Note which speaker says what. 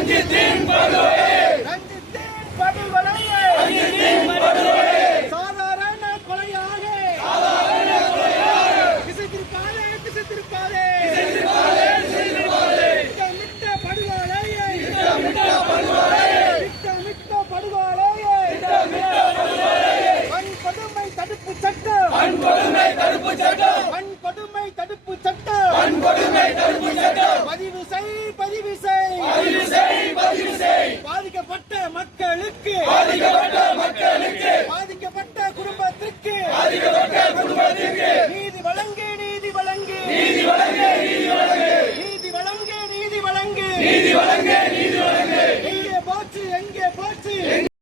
Speaker 1: ரஞ்சித்தின் படுகொலையை சாதாரண கொலையாக திசைத்திருப்பாதே திசைத்திருப்பாதே திட்டமிட்ட படுகொலையை திட்டமிட்ட படுகொலையை வன்கொடுமை தடுப்பு சட்டம் Pode acabar